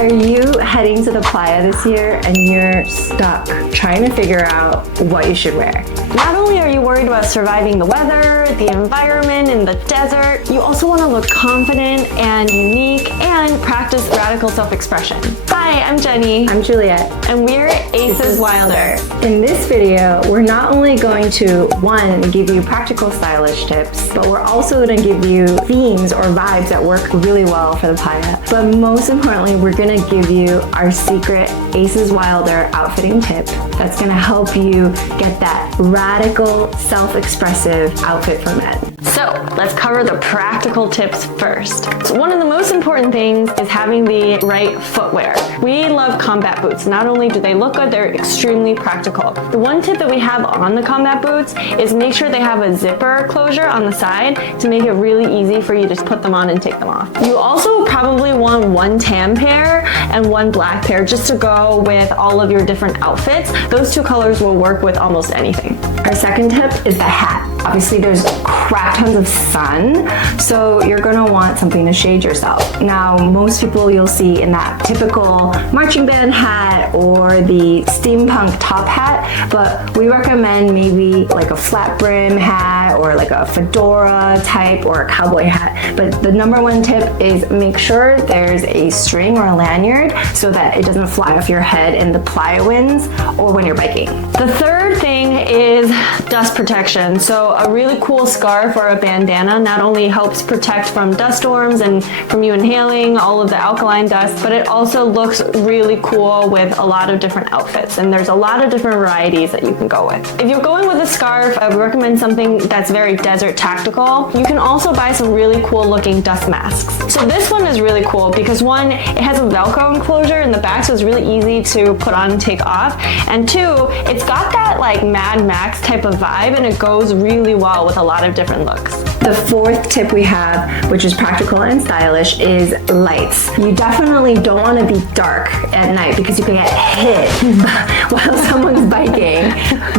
Are you heading to the playa this year and you're stuck trying to figure out what you should wear? Not only are you worried about surviving the weather, the environment, and the desert, you also want to look confident and unique and practice radical self-expression. Hi, I'm Jenny. I'm Juliet. And we're Aces Wilder. In this video, we're not only going to, one, give you practical stylish tips, but we're also going to give you themes or vibes that work really well for the playa. But most importantly, we're going to give you our secret Aces Wilder outfitting tip that's going to help you get that radical, self-expressive outfit for men. So let's cover the practical tips first. So one of the most important things is having the right footwear. We love combat boots. Not only do they look good, they're extremely practical. The one tip that we have on the combat boots is make sure they have a zipper closure on the side to make it really easy for you to put them on and take them off. You also probably want one tan pair and one black pair just to go with all of your different outfits. Those two colors will work with almost anything. Our second tip is the hat. Obviously there's crap tons of sun, so you're gonna want something to shade yourself. Now, most people you'll see in that typical marching band hat or the steampunk top hat, but we recommend maybe like a flat brim hat or like a fedora type or a cowboy hat. But the number one tip is make sure there's a string or a lanyard so that it doesn't fly off your head in the playa winds or when you're biking. The third thing is dust protection. So a really cool scarf or a bandana not only helps protect from dust storms and from you inhaling all of the alkaline dust, but it also looks really cool with a lot of different outfits. And there's a lot of different varieties that you can go with. If you're going with a scarf, I would recommend something that's very desert tactical. You can also buy some really cool looking dust masks. So this one is really cool because one, it has a Velcro enclosure in the back, so it's really easy to put on and take off. And two, it's got that like Mad Max type of vibe and it goes really well with a lot of different looks. The fourth tip we have, which is practical and stylish, is lights. You definitely don't want to be dark at night because you can get hit while someone's biking.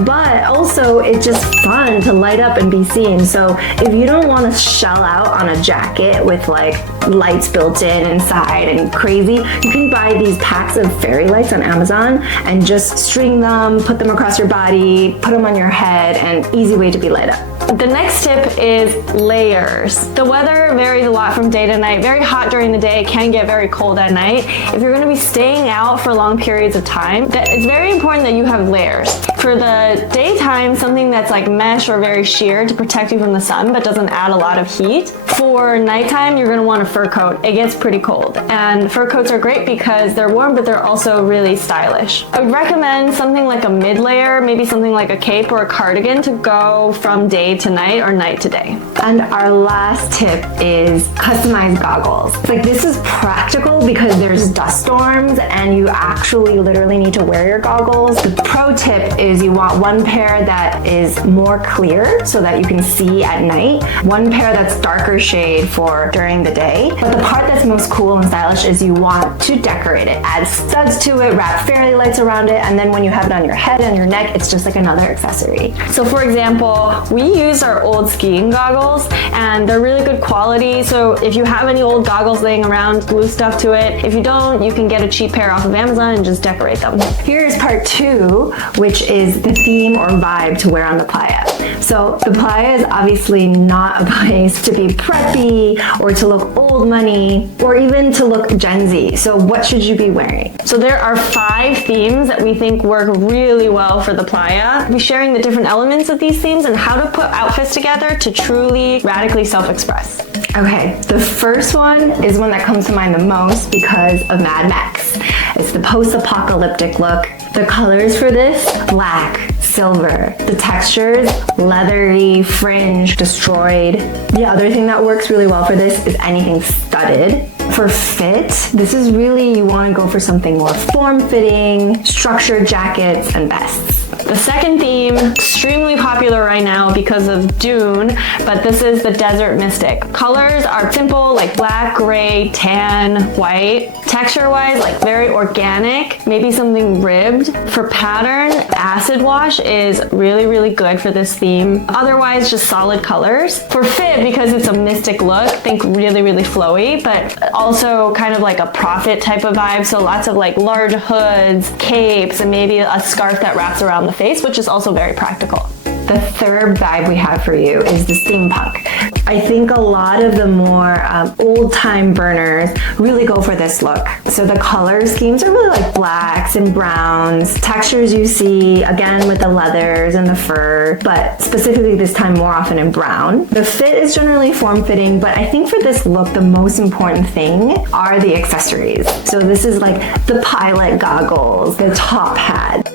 But also, it's just fun to light up and be seen. So if you don't want to shell out on a jacket with like lights built in inside and crazy, you can buy these packs of fairy lights on Amazon and just string them, put them across your body, put them on your head, and easy way to be lit up. The next tip is layers. The weather varies a lot from day to night. Very hot during the day, can get very cold at night. If you're going to be staying out for long periods of time, it's very important that you have layers. For the daytime, something that's like mesh or very sheer to protect you from the sun but doesn't add a lot of heat. For nighttime, you're going to want a fur coat. It gets pretty cold. And fur coats are great because they're warm, but they're also really stylish. I would recommend something like a mid-layer, maybe something like a cape or a cardigan to go from day to night or night to day. And our last tip is customized goggles. Like, this is practical because there's dust storms and you actually literally need to wear your goggles. The pro tip is you want one pair that is more clear so that you can see at night, one pair that's darker shade for during the day. But the part that's most cool and stylish is you want to decorate it. Add studs to it, wrap fairy lights around it, and then when you have it on your head and your neck, it's just like another accessory. So for example, we use our old skiing goggles and they're really good quality. So if you have any old goggles laying around, glue stuff to it. If you don't, you can get a cheap pair off of Amazon and just decorate them. Here's part two, which is the theme or vibe to wear on the playa. So the playa is obviously not a place to be preppy or to look old money or even to look Gen Z. So what should you be wearing? So there are 5 themes that we think work really well for the playa. We'll be sharing the different elements of these themes and how to put outfits together to truly radically self-express. Okay, the first one is one that comes to mind the most because of Mad Max. It's the post-apocalyptic look. The colors for this, black, silver. The textures, leathery, fringe, destroyed. The other thing that works really well for this is anything studded. For fit, this is really, you want to go for something more form-fitting, structured jackets and vests. The second theme, extremely popular right now because of Dune, but this is the Desert Mystic. Colors are simple, like black, gray, tan, white. Texture-wise, like very organic, maybe something ribbed. For pattern, acid wash is really, really good for this theme. Otherwise, just solid colors. For fit, because it's a mystic look, think really, really flowy, but also kind of like a prophet type of vibe. So lots of like large hoods, capes, and maybe a scarf that wraps around the face, which is also very practical. The third vibe we have for you is the steampunk. I think a lot of the more old-time burners really go for this look. So the color schemes are really like blacks and browns, textures you see again with the leathers and the fur, but specifically this time more often in brown. The fit is generally form-fitting, but I think for this look the most important thing are the accessories. So this is like the pilot goggles, the top hat.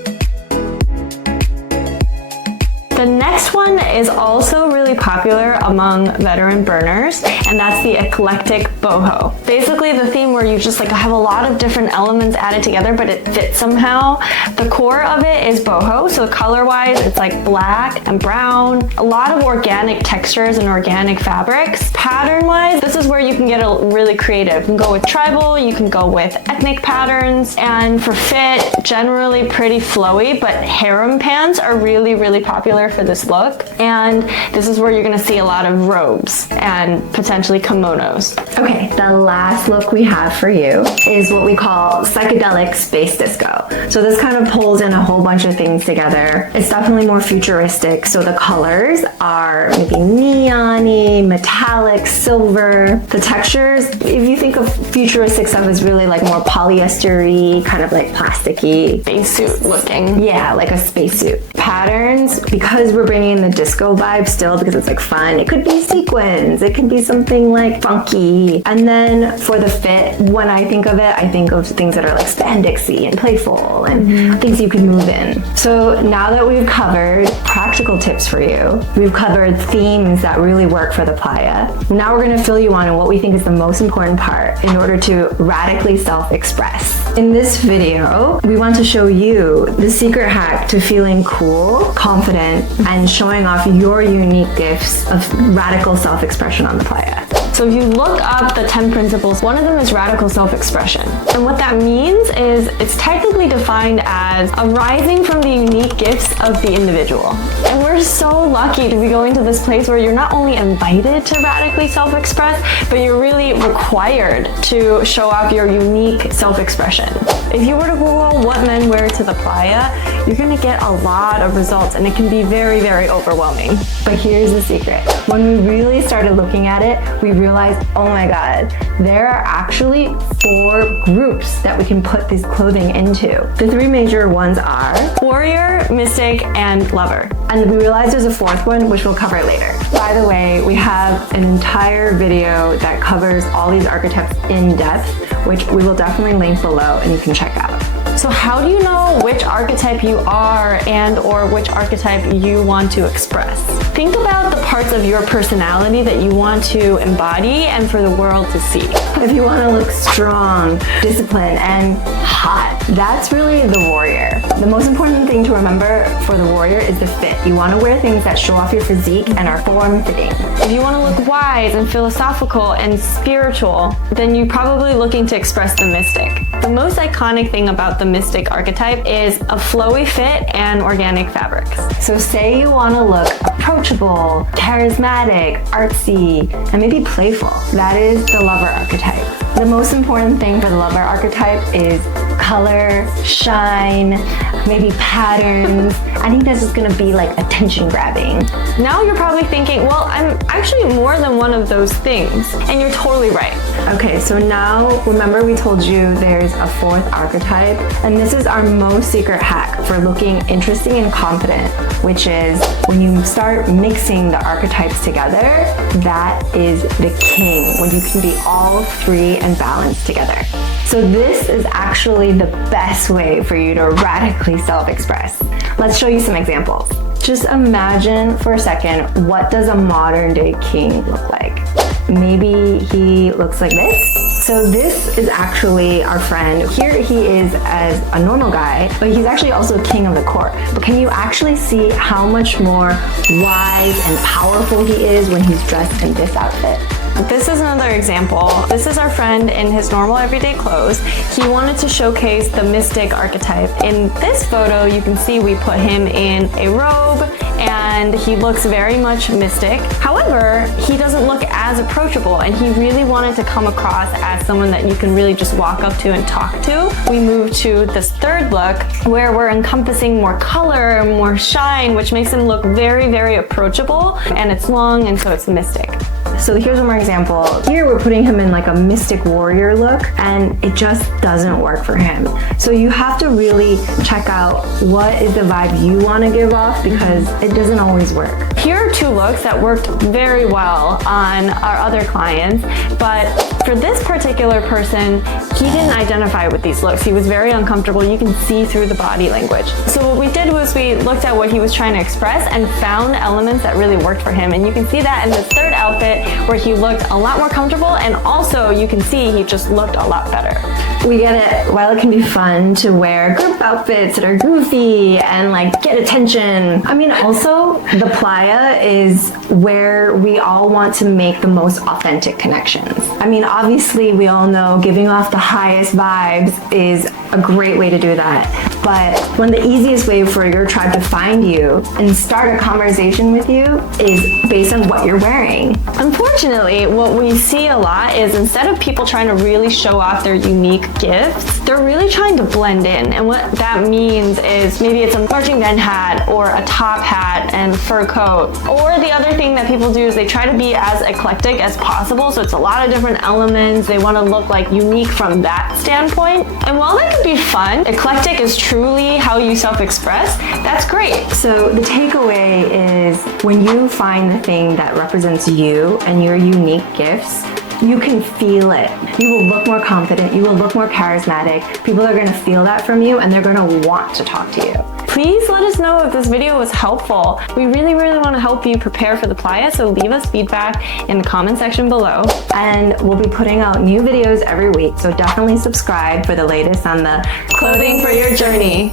The next one is also really popular among veteran burners, and that's the eclectic boho. Basically the theme where you just like have a lot of different elements added together, but it fits somehow. The core of it is boho, so color-wise it's like black and brown, a lot of organic textures and organic fabrics. Pattern-wise, this is where you can get really creative. You can go with tribal, you can go with ethnic patterns, and for fit, generally pretty flowy, but harem pants are really, really popular for this look, and this is where you're going to see a lot of robes and potentially kimonos. Okay, the last look we have for you is what we call psychedelic space disco. So this kind of pulls in a whole bunch of things together. It's definitely more futuristic, so the colors are maybe neon-y, metallic, silver. The textures, if you think of futuristic stuff, is really like more polyester-y, kind of like plasticky. Spacesuit looking. Yeah, like a spacesuit. Patterns, because we're bringing the disco vibe still, because it's like fun, it could be sequins, it could be something like funky. And then for the fit, when I think of it, I think of things that are like spandexy and playful and things you can move in. So now that we've covered practical tips for you, we've covered themes that really work for the playa, now we're going to fill you on what we think is the most important part in order to radically self-express. In this video, we want to show you the secret hack to feeling cool, confident, and showing off your unique gifts of radical self-expression on the playa. So if you look up the 10 principles, one of them is radical self-expression. And what that means is it's technically defined as arising from the unique gifts of the individual. And we're so lucky to be going to this place where you're not only invited to radically self-express, but you're really required to show off your unique self-expression. If you were to Google what men wear to the playa, you're gonna get a lot of results, and it can be very, very overwhelming. But here's the secret. When we really started looking at it, we realized, oh my God, there are actually 4 groups that we can put this clothing into. The 3 major ones are warrior, mystic, and lover. And we realized there's a 4th one, which we'll cover later. By the way, we have an entire video that covers all these archetypes in depth, which we will definitely link below and you can check out. So how do you know which archetype you are and or which archetype you want to express? Think about the parts of your personality that you want to embody and for the world to see. If you want to look strong, disciplined, and hot, that's really the warrior. The most important thing to remember for the warrior is the fit. You want to wear things that show off your physique and are form-fitting. If you want to look wise and philosophical and spiritual, then you're probably looking to express the mystic. The most iconic thing about the mystic archetype is a flowy fit and organic fabrics. So say you want to look approachable, charismatic, artsy, and maybe playful. That is the lover archetype. The most important thing for the lover archetype is color, shine, maybe patterns. I think this is going to be like attention grabbing. Now you're probably thinking, well, I'm actually more than one of those things. And you're totally right. Okay, so now remember we told you there's a 4th archetype, and this is our most secret hack for looking interesting and confident, which is when you start mixing the archetypes together, that is the king, when you can be all 3 and balanced together. So this is actually the best way for you to radically self-express. Let's show you some examples. Just imagine for a second, what does a modern day king look like? maybe he looks like this. So this is actually our friend. Here he is as a normal guy, but he's actually also king of the court. But can you actually see how much more wise and powerful he is when he's dressed in this outfit? This is another example. This is our friend in his normal everyday clothes. He wanted to showcase the mystic archetype. In this photo, you can see we put him in a robe and he looks very much mystic. However, he doesn't look as approachable and he really wanted to come across as someone that you can really just walk up to and talk to. We moved to this third look where we're encompassing more color, more shine, which makes him look very, very approachable, and it's long and so it's mystic. So here's one more example. Here we're putting him in like a mystic warrior look and it just doesn't work for him. So you have to really check out what is the vibe you want to give off because it doesn't always work. Here are two looks that worked very well on our other clients, but for this particular person, he didn't identify with these looks. He was very uncomfortable. You can see through the body language. So what we did was we looked at what he was trying to express and found elements that really worked for him. And you can see that in this third outfit where he looked a lot more comfortable, and also you can see he just looked a lot better. We get it. While it can be fun to wear group outfits that are goofy and like get attention, I mean, also the Playa is where we all want to make the most authentic connections. I mean, obviously we all know giving off the highest vibes is a great way to do that. But one of the easiest way for your tribe to find you and start a conversation with you is based on what you're wearing. Unfortunately, what we see a lot is instead of people trying to really show off their unique gifts, they're really trying to blend in. And what that means is maybe it's a marching band hat or a top hat and fur coat. Or the other thing that people do is they try to be as eclectic as possible. So it's a lot of different elements. They want to look like unique from that standpoint. And while that can be fun, eclectic is truly how you self-express. That's great. So the takeaway is when you find the thing that represents you and your unique gifts, you can feel it. You will look more confident, you will look more charismatic. People are gonna feel that from you and they're gonna want to talk to you. Please let us know if this video was helpful. We really, really want to help you prepare for the Playa, so leave us feedback in the comment section below. And we'll be putting out new videos every week, so definitely subscribe for the latest on the Clothing for your journey.